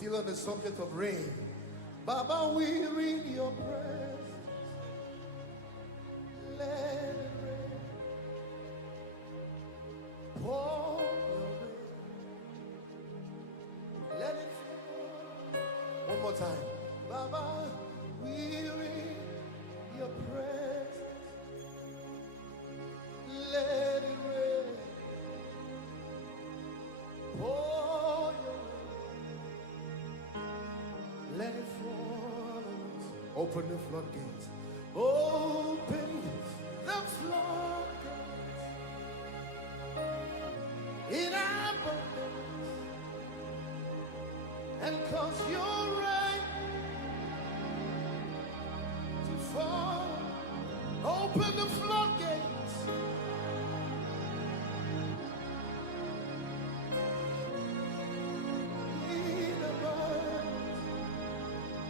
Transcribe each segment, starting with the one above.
Still on the subject of rain. Baba, we're in your presence. Let it rain. Pour your rain. Let it fall. One more time. Baba, we're in your presence. Let it rain. Pour your rain. Let it fall. Open the floodgates. Open the floodgates in abundance and cause your rain to fall. Open the floodgates. In abundance,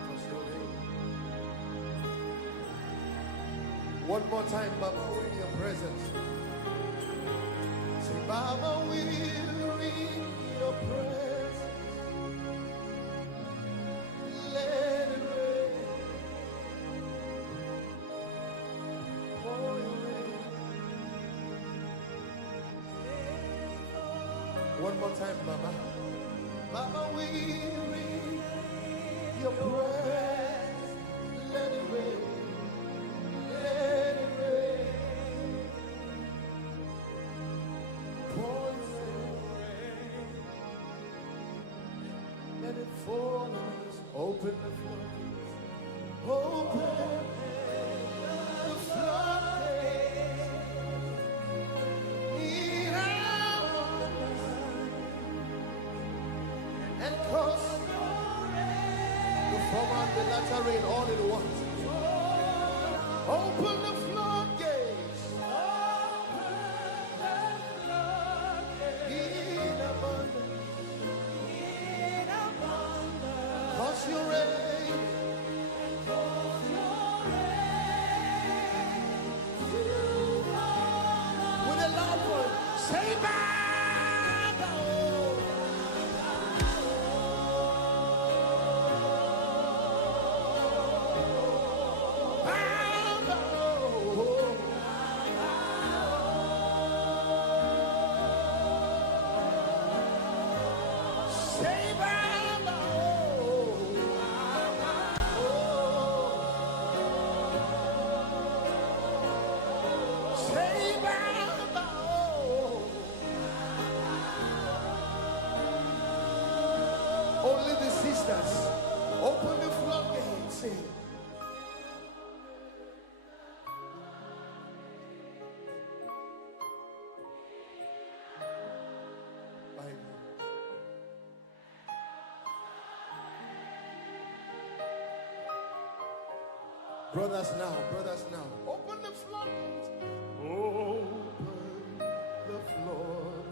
cause your rain. One more time, Baba, we're in your presence. Say, Baba, we're in your presence. Let it rain. Pour your rain. One more time, Baba. Baba, we're in your presence. Let it rain. Let it rain. Pour your rain. Let it fall on us. Open the floodgates. Open the floodgates. In our and cause the former and the latter rain all at once. Open the floodgates. In abundance. Cause your rain. With a loud voice. Say Baba. Only the sisters. Open the floodgates. Say. Bible. Brothers now. Open the floodgates. Open the floodgates.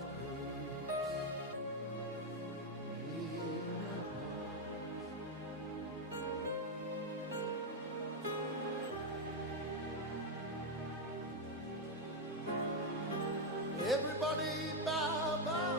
Everybody bow, bow.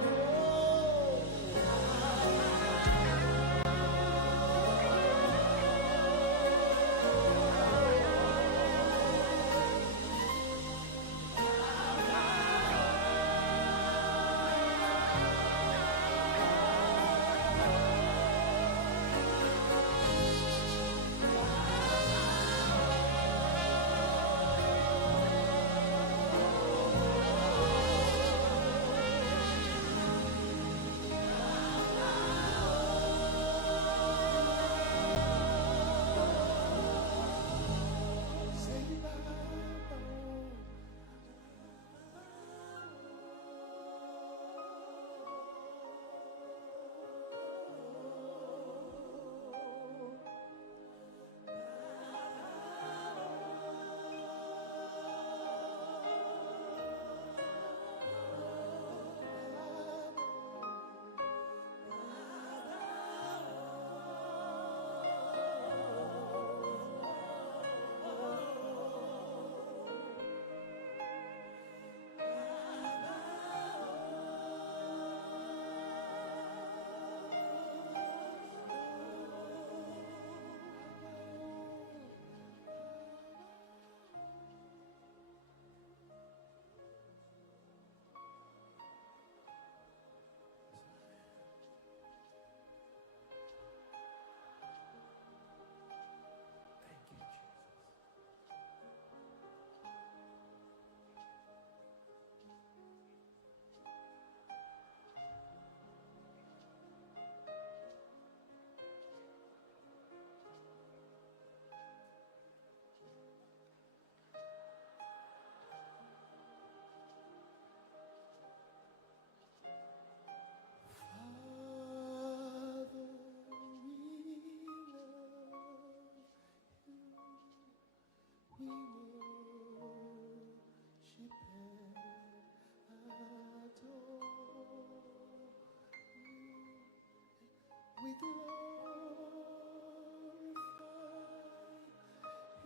We glorify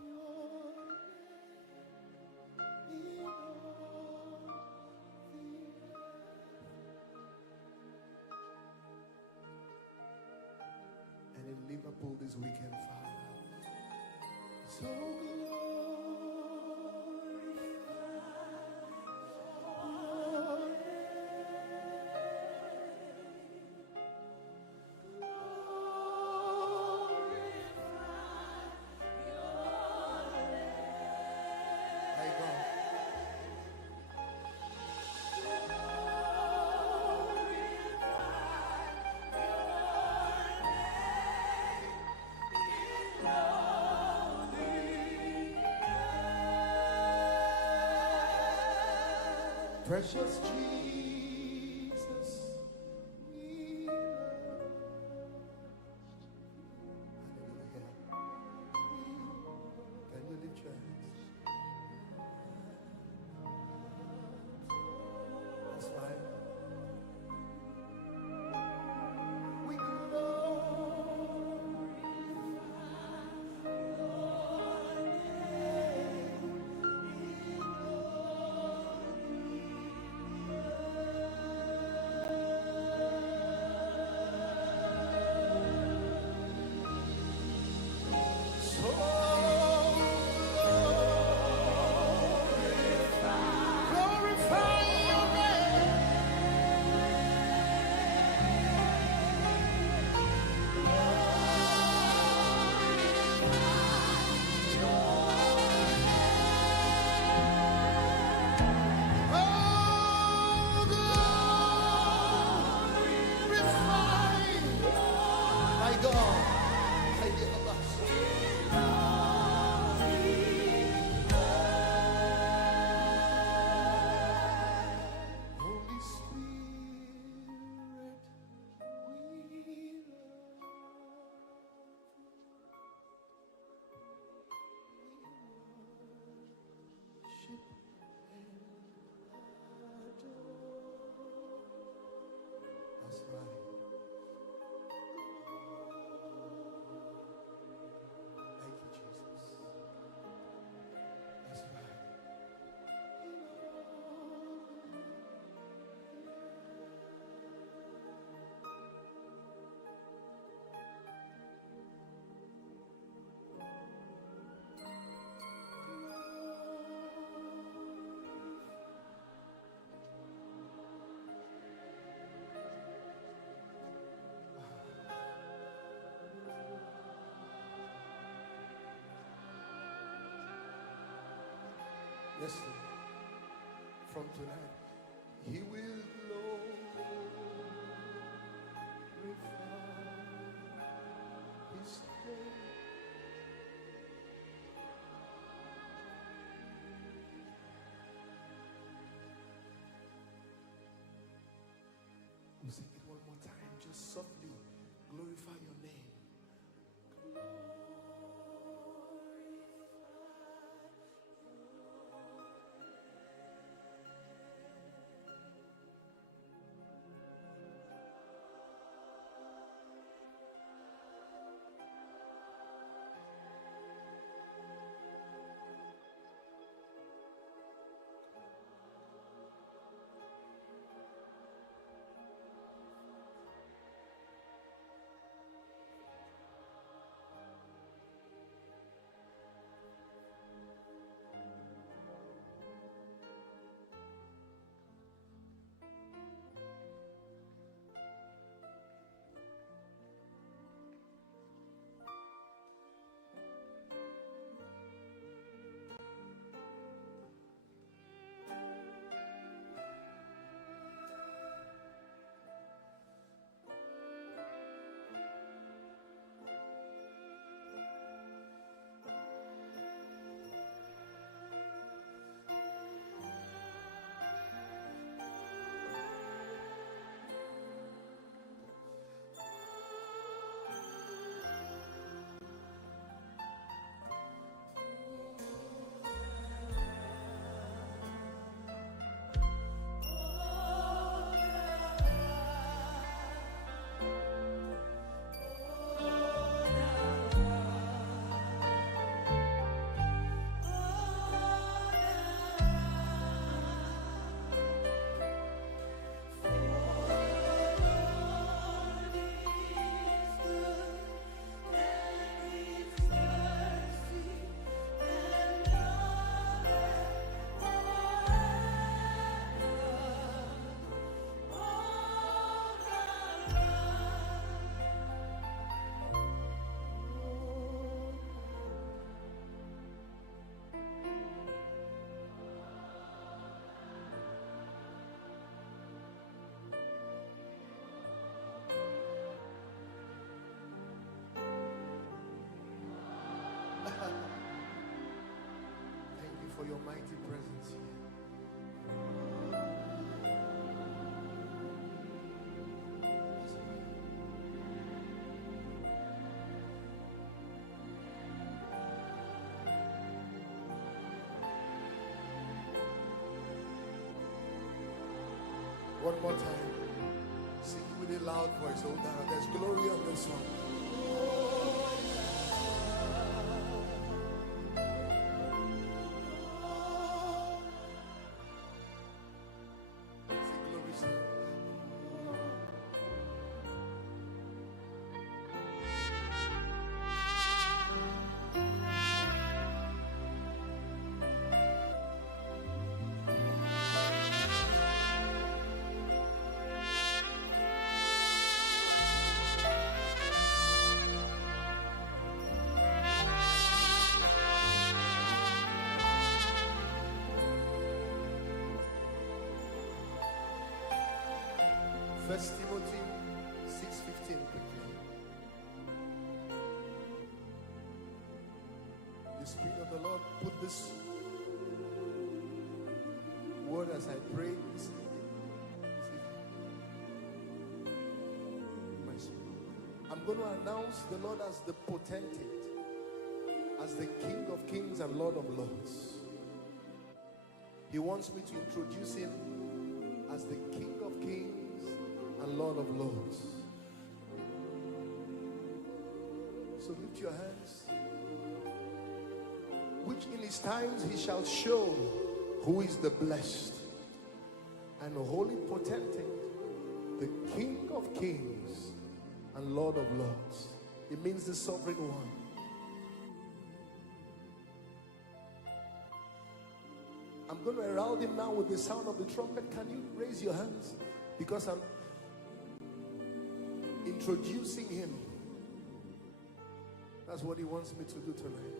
your name in all the earth. And in Liverpool this weekend, Father, so precious Jesus, we love. Hallelujah. Can you lift your hands? That's right. We That's right. Thank you, Jesus. That's right. Yes, Lord. From tonight, He will glorify His name. We'll sing it one more time, just softly. Glorify your name. mighty presence here. One more time. Sing with a loud voice. Oh, now there's glory on this one. Sing glory, sing. First Timothy 6:15 quickly. The Spirit of the Lord put this word as I prayed this evening. My spirit. I'm going to announce the Lord as the potentate, as the King of Kings and Lord of Lords. He wants me to introduce him as the King of Kings and Lord of Lords. So lift your hands. Which in his times he shall show who is the blessed and holy potentate, the King of Kings and Lord of Lords. It means the sovereign one. I'm going to herald him now with the sound of the trumpet. Can you raise your hands? Because I'm introducing him. That's what he wants me to do tonight.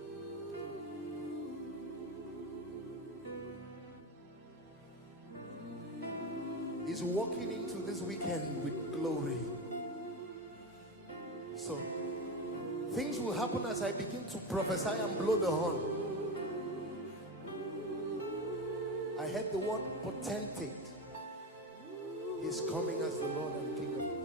He's walking into this weekend with glory. So things will happen as I begin to prophesy and blow the horn. I heard the word potentate. He's coming as the Lord and King of Kings.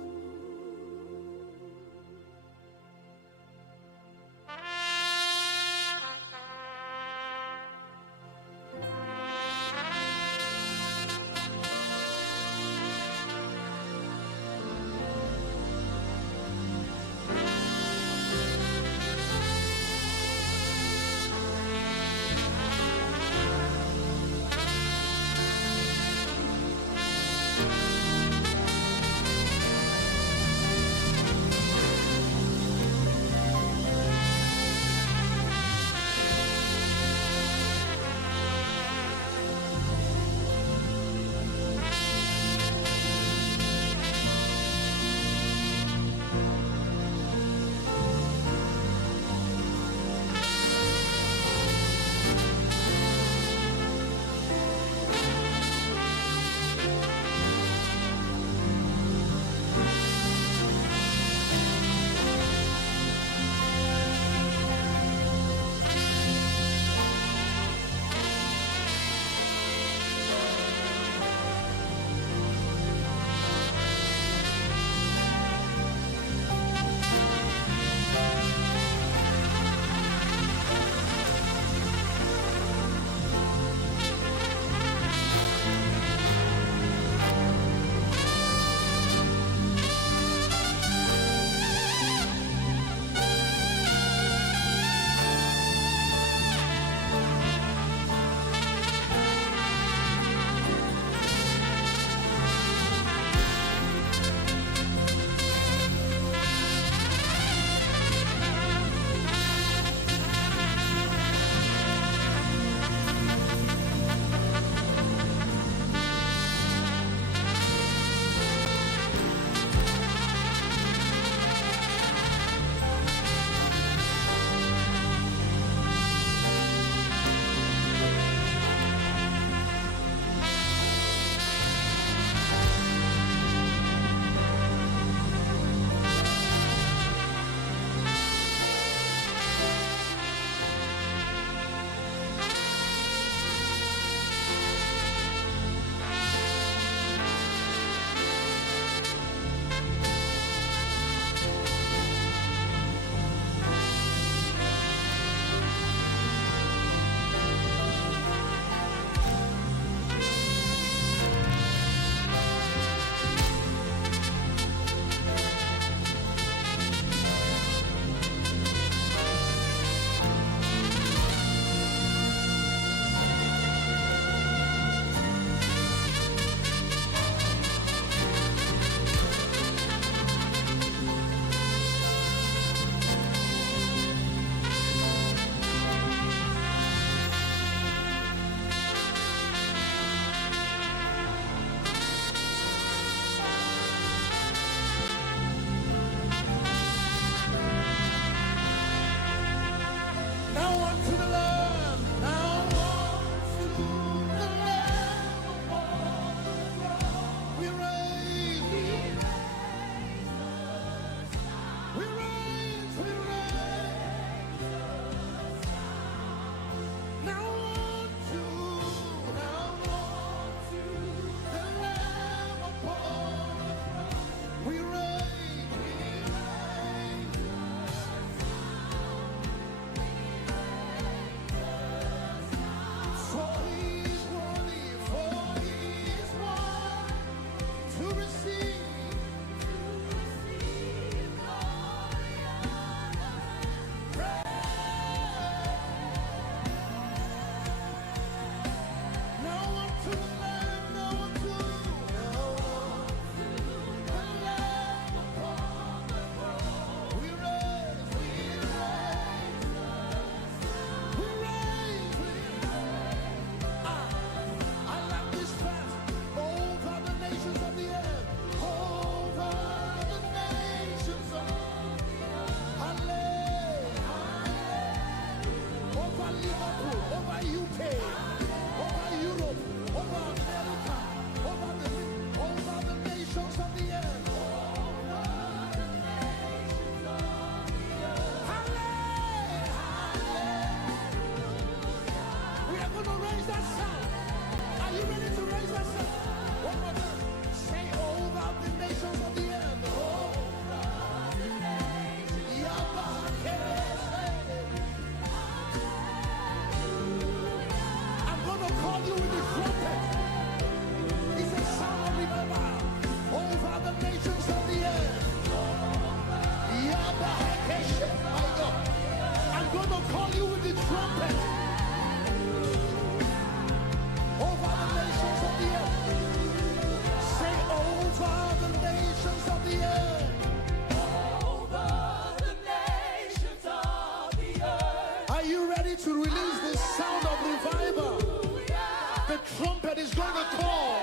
trumpet is going to call.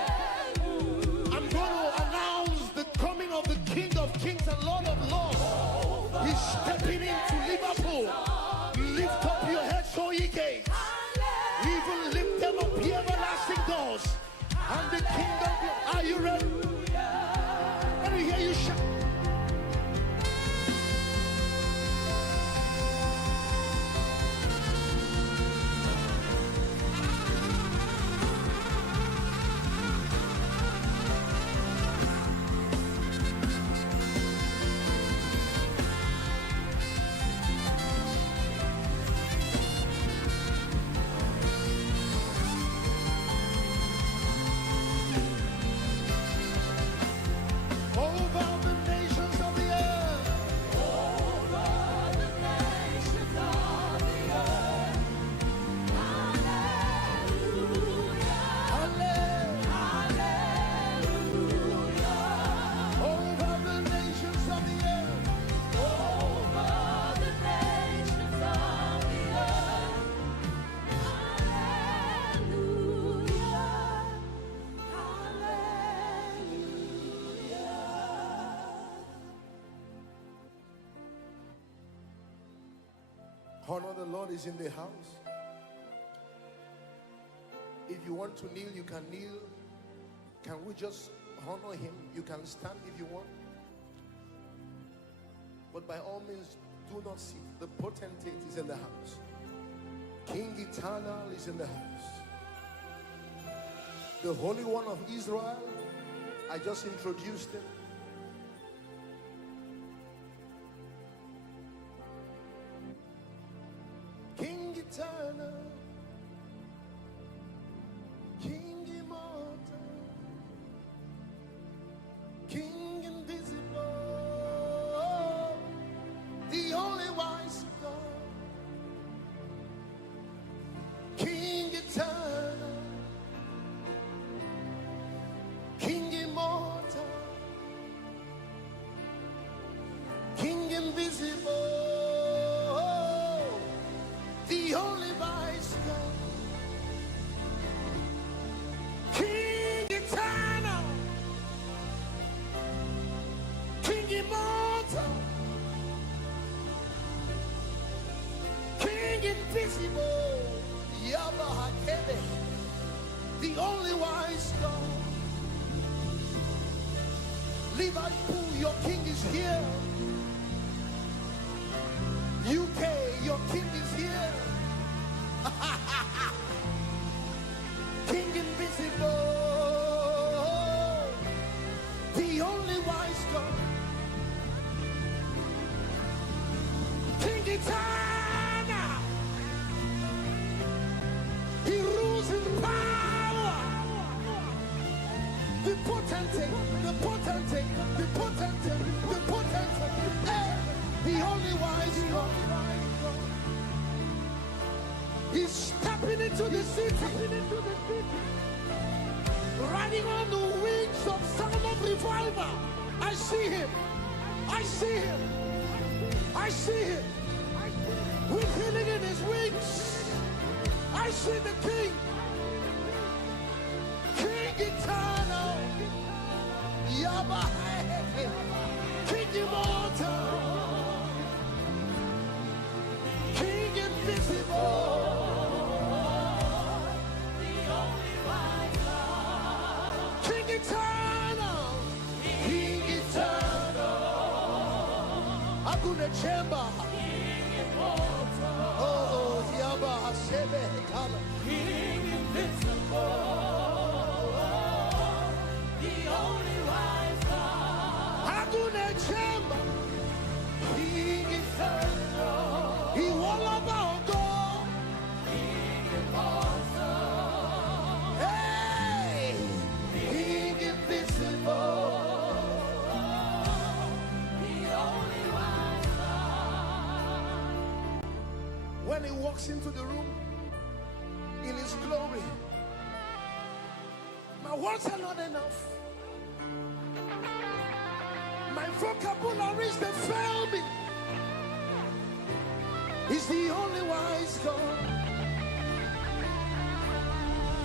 I'm going to announce the coming of the King of Kings and Lord of Lords. He's stepping into Liverpool. Lift up your heads, O ye gates. Even lift them up, ye everlasting doors. And the King of... Are you ready? Let me hear you shout. Honor the Lord is in the house. If you want to kneel, you can kneel. Can we just honor him? You can stand if you want. But by all means, do not sit. The potentate is in the house. King Eternal is in the house. The Holy One of Israel, I just introduced him. King Eternal, King Immortal, King Invisible, the only wise God. King Eternal, King Immortal, King Invisible, the only wise God. King Eternal, King Immortal, King Invisible, Yabahakele, the only wise God. Liverpool, your King is here. UK, your King is here. King Invisible, the only wise God. King Eternal, he rules in power. The potentate, the potentate, the potentate, the potentate, the only wise God. He's stepping into the city, riding on the wings of sound of revival. I see him. I see him. I see him. With healing in his wings. I see the King. King Eternal. Yabahai. King Immortal. King Invisible. Eternal, King Eternal, Agune Chamber, King Immortal, oh, Yaba Hasebe Kala, King Invincible, the only wise God, Agune Chamber, King Eternal, he won about God, King Immortal. When he walks into the room in his glory, my words are not enough. My vocabularies, they fail me. He's the only wise God.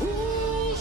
Who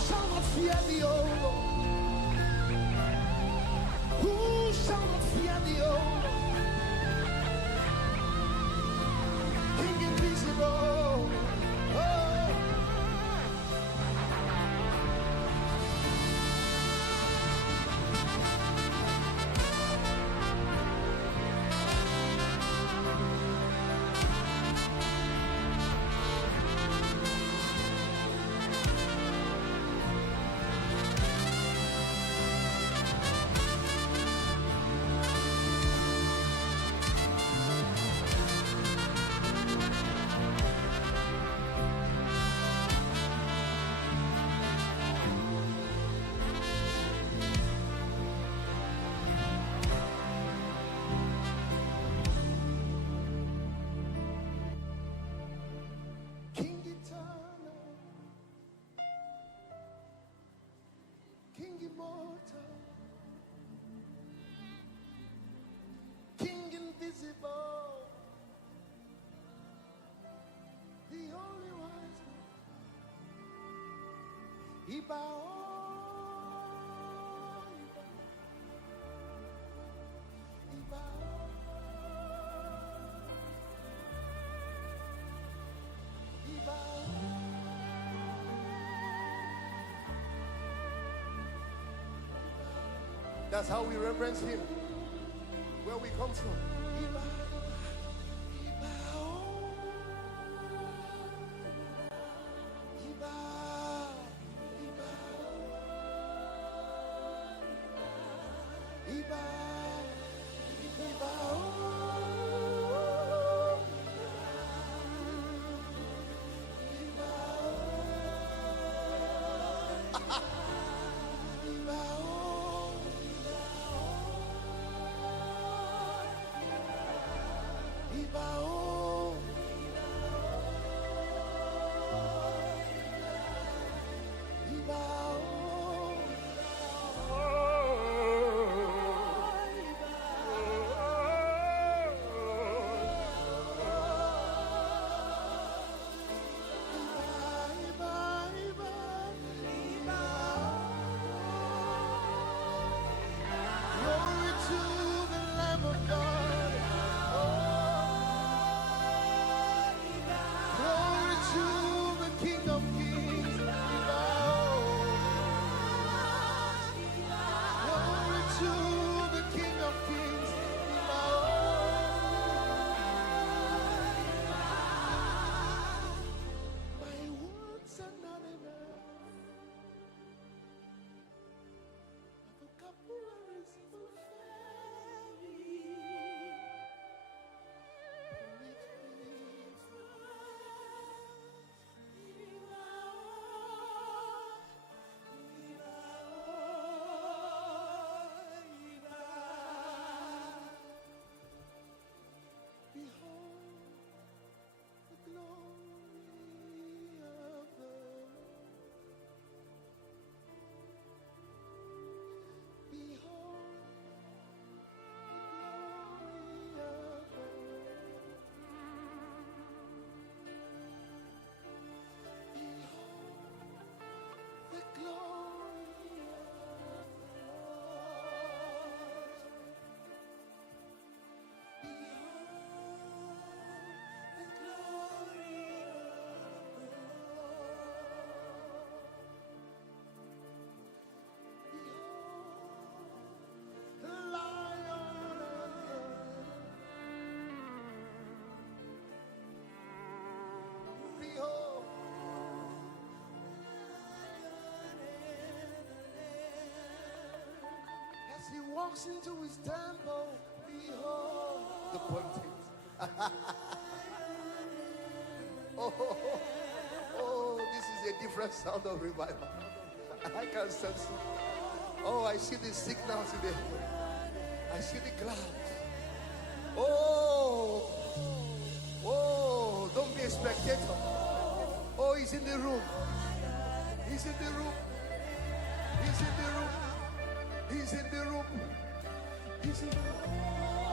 That's how we reverence him. Where we come from. He walks into his temple, behold the pointing. Oh, this is a different sound of revival. I can sense it. Oh, I see the signals in the heaven. I see the clouds. Oh, don't be a spectator. Oh, he's in the room. He's in the room. He's in the room. He's in the room. He's in the room.